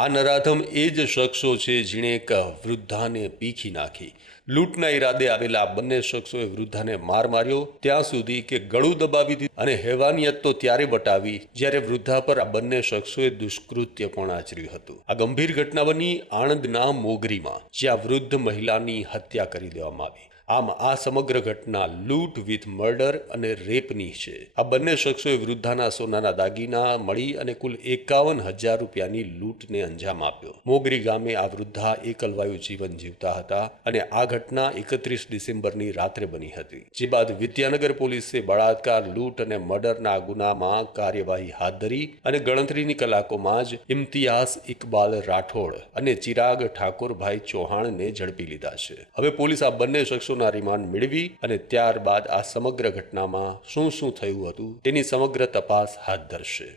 આ નરાધમ એ જ શખ્સો છે જેણે એક વૃદ્ધાને પીખી નાખી। લૂંટના ઈરાદે આવેલા આ બંને શખ્સોએ વૃદ્ધાને માર માર્યો ત્યાં સુધી કે ગળું દબાવી દીધું અને હેવાનિયત તો ત્યારે બતાવી જ્યારે વૃદ્ધા પર આ બંને શખ્સોએ દુષ્કૃત્ય પણ આચર્યું હતું। આ ગંભીર ઘટના બની આણંદના મોગરીમાં, જ્યાં વૃદ્ધ મહિલાની હત્યા કરી દેવામાં આવી। આમ આ સમગ્ર ઘટના લૂંટ વિથ મર્ડર અને રેપની છે। આ બંને શખ્સોએ વૃદ્ધાના સોનાના દાગીના મળી અને કુલ 51,000 રૂપિયાની લૂંટને અંજામ આપ્યો। મોગરી ગામે આ વૃદ્ધા એકલવાયુ જીવન જીવતા હતા અને આ ઘટના 31 ડિસેમ્બરની રાત્રે બની હતી। જે બાદ વિદ્યાનગર પોલીસે બળાત્કાર, લૂંટ અને મર્ડરના ગુનામાં કાર્યવાહી હાથ ધરી અને ગણતરીની કલાકોમાં જ ઇમ્તિયાઝ ઇકબાલ રાઠોડ અને ચિરાગ ઠાકોરભાઈ ચૌહાણને ઝડપી લીધા છે। હવે પોલીસ આ બંને શખ્સો રિમાન્ડ મેળવી અને ત્યારબાદ આ સમગ્ર ઘટનામાં શું થયું હતું તેની સમગ્ર તપાસ હાથ ધરશે।